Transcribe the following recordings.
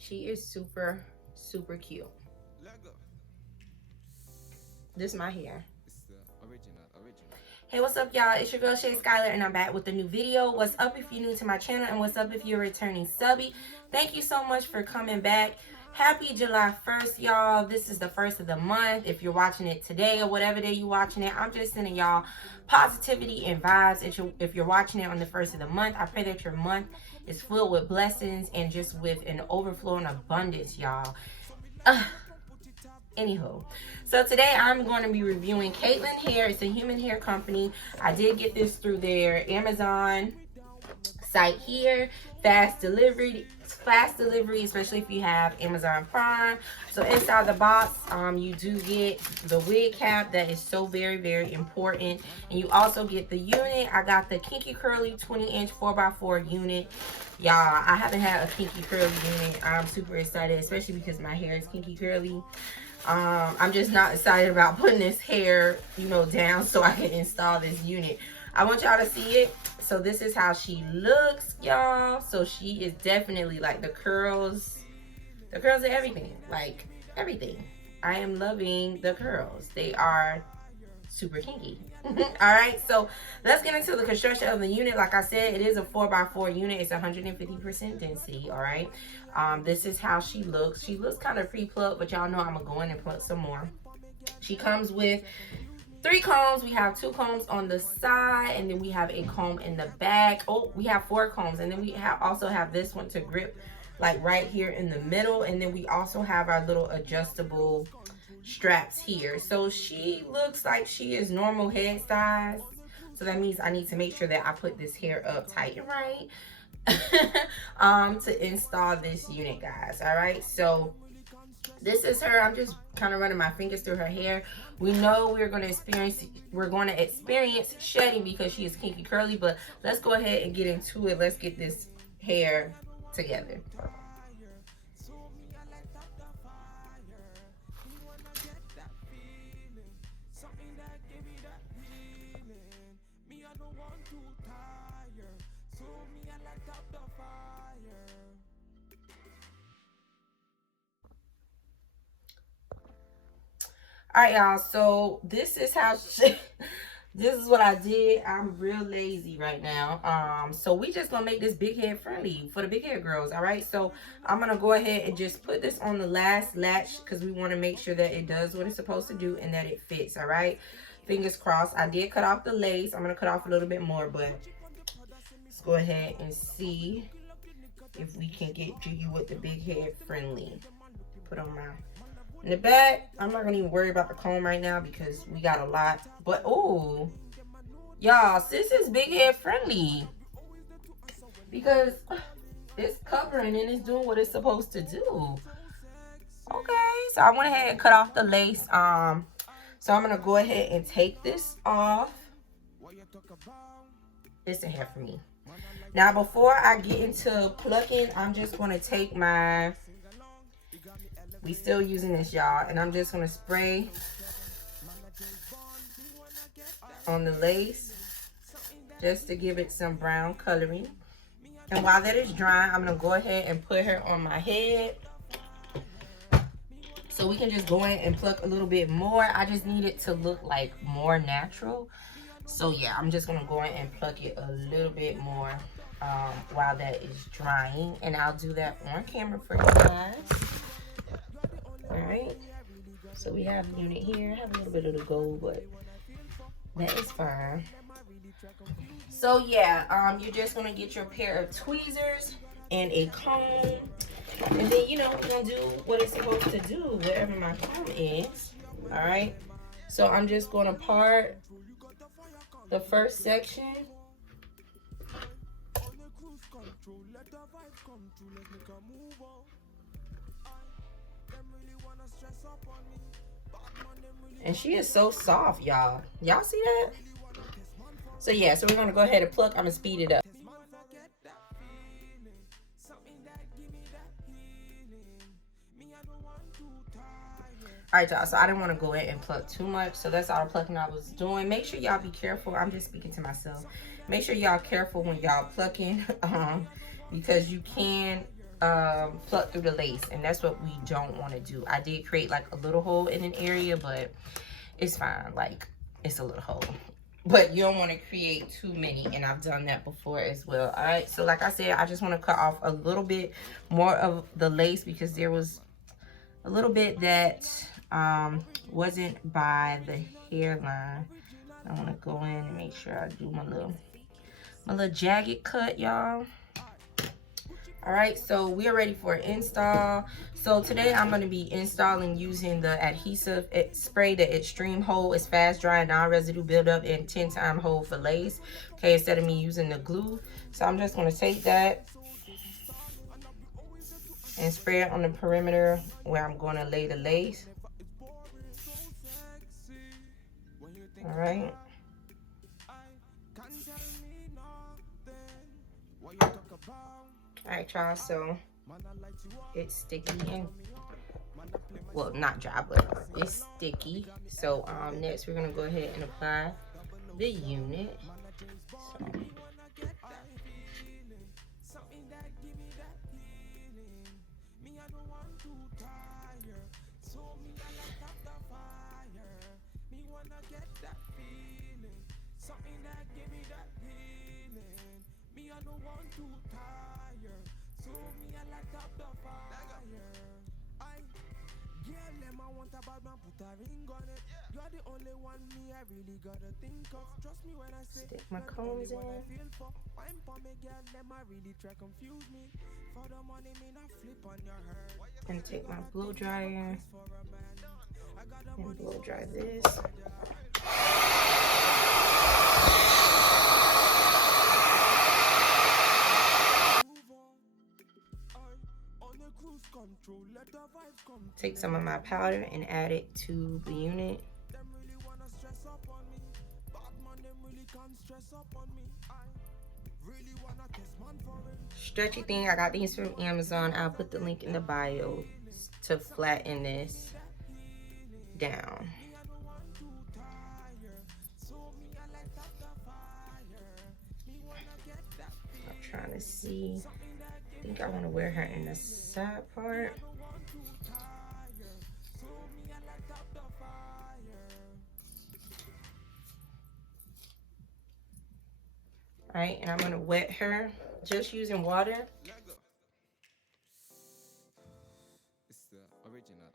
She is super, super cute. This is my hair. Hey, what's up, y'all? It's your girl ShaySkyler, and I'm back with a new video. What's up if you're new to my channel, and what's up if you're a returning subby? Thank you so much for coming back. Happy July 1st, y'all. This is the first of the month. If you're watching it today or whatever day you're watching it, I'm just sending y'all positivity and vibes. If you're watching it on the first of the month, I pray that your month is filled with blessings and just with an overflowing abundance, y'all. Anywho, so today I'm going to be reviewing CAITLYN hair. It's a human hair company. I did get this through their Amazon site here. Fast delivery, especially if you have Amazon Prime. So inside the box, you do get the wig cap. That is so very, very important. And you also get the unit. I got the Kinky Curly 20-inch 4x4 unit. Y'all, I haven't had a Kinky Curly unit. I'm super excited, especially because my hair is kinky curly. I'm just not excited about putting this hair, down so I can install this unit. I want y'all to see it. So this is how she looks, y'all. So she is definitely like the curls are everything, like everything. I am loving the curls. They are super kinky. All right, so let's get into the construction of the unit. Like I said, it is a 4x4 unit. It's 150% density. All right, this is how she looks. She looks kind of pre-plucked, but y'all know I'm gonna go in and pluck some more. She comes with 3 combs. We have 2 combs on the side, and then we have a comb in the back. Oh, we have 4 combs, and then we also have this one to grip like right here in the middle, and then we also have our little adjustable straps here. So she looks like she is normal head size, so that means I need to make sure that I put this hair up tight and right to install this unit, guys. All right, so this is her. I'm just kind of running my fingers through her hair. We know we're going to experience shedding because she is kinky curly, but let's go ahead and get into it. Let's get this hair together. All right, y'all, so this is how this is what I did. I'm real lazy right now. So we just gonna make this big head friendly for the big hair girls. All right, so I'm gonna go ahead and just put this on the last latch because we want to make sure that it does what it's supposed to do and that it fits. All right, fingers crossed. I did cut off the lace. I'm gonna cut off a little bit more, but let's go ahead and see if we can get you with the big head friendly. Put on my in the back. I'm not gonna even worry about the comb right now because we got a lot. But oh, y'all, this is big head friendly because it's covering and it's doing what it's supposed to do. Okay, so I went ahead and cut off the lace. So I'm gonna go ahead and take this off. It's a hair for me. Now, before I get into plucking, I'm just gonna take my, we still using this, y'all, and I'm just gonna spray on the lace just to give it some brown coloring. And while that is drying, I'm gonna go ahead and put her on my head so we can just go in and pluck a little bit more. I just need it to look like more natural. So yeah, I'm just gonna go in and pluck it a little bit more while that is drying, and I'll do that on camera for you guys. All right, so we have the unit here. I have a little bit of the gold, but that is fine. So yeah, you're just gonna get your pair of tweezers and a comb, and then we're gonna do what it's supposed to do, wherever my comb is. All right, so I'm just gonna part the first section. And she is so soft, y'all. Y'all see that? So yeah, so we're gonna go ahead and pluck. I'm gonna speed it up. All right, y'all, so I didn't want to go in and pluck too much, so that's all the plucking I was doing. Make sure y'all be careful. I'm just speaking to myself. Make sure y'all careful when y'all plucking, because you can pluck through the lace, and that's what we don't want to do. I did create like a little hole in an area, but it's fine. Like, it's a little hole, but you don't want to create too many, and I've done that before as well. All right, so like I said, I just want to cut off a little bit more of the lace because there was a little bit that wasn't by the hairline. I want to go in and make sure I do my little jagged cut, y'all. All right, so we are ready for install. So today I'm going to be installing using the adhesive spray. The extreme hold is fast dry, non-residue buildup, and 10-time hold for lace. Okay, instead of me using the glue. So I'm just going to take that and spray it on the perimeter where I'm going to lay the lace. All right. All right, y'all, so it's sticky and, well, not dry, but it's sticky. So next we're gonna go ahead and apply the unit. So, stick my combs in. And take my blow dryer and blow dry this. Take some of my powder and add it to the unit. Stretchy thing, I got these from Amazon. I'll put the link in the bio to flatten this down. I'm trying to see. I think I want to wear her in the side part. All right, and I'm going to wet her just using water. It's the original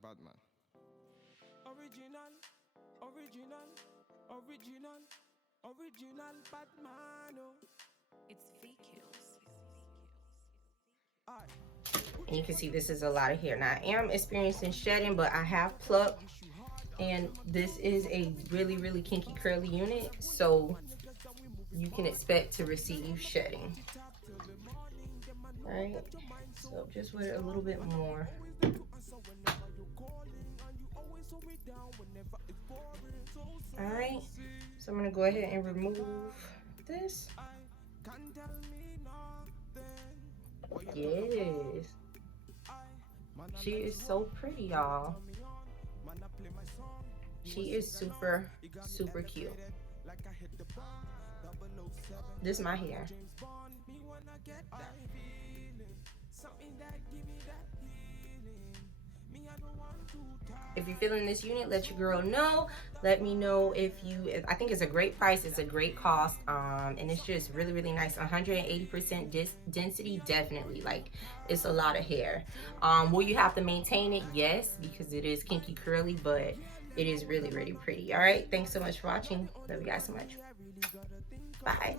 Batman. Original Batman. It's FEAT kills. And you can see this is a lot of hair. Now I am experiencing shedding, but I have plucked. And this is a really, really kinky curly unit, so you can expect to receive shedding. All right, so just wet it a little bit more. All right, so I'm gonna go ahead and remove this. Yes, she is so pretty, y'all. She is super, super cute. This is my hair. If you're feeling this unit, let your girl know. Let me know if you, I think it's a great price. It's a great cost. And it's just really, really nice. 180% density, definitely. Like, it's a lot of hair. Will you have to maintain it? Yes, because it is kinky curly, but it is really, really pretty. All right, thanks so much for watching. Love you guys so much. Bye.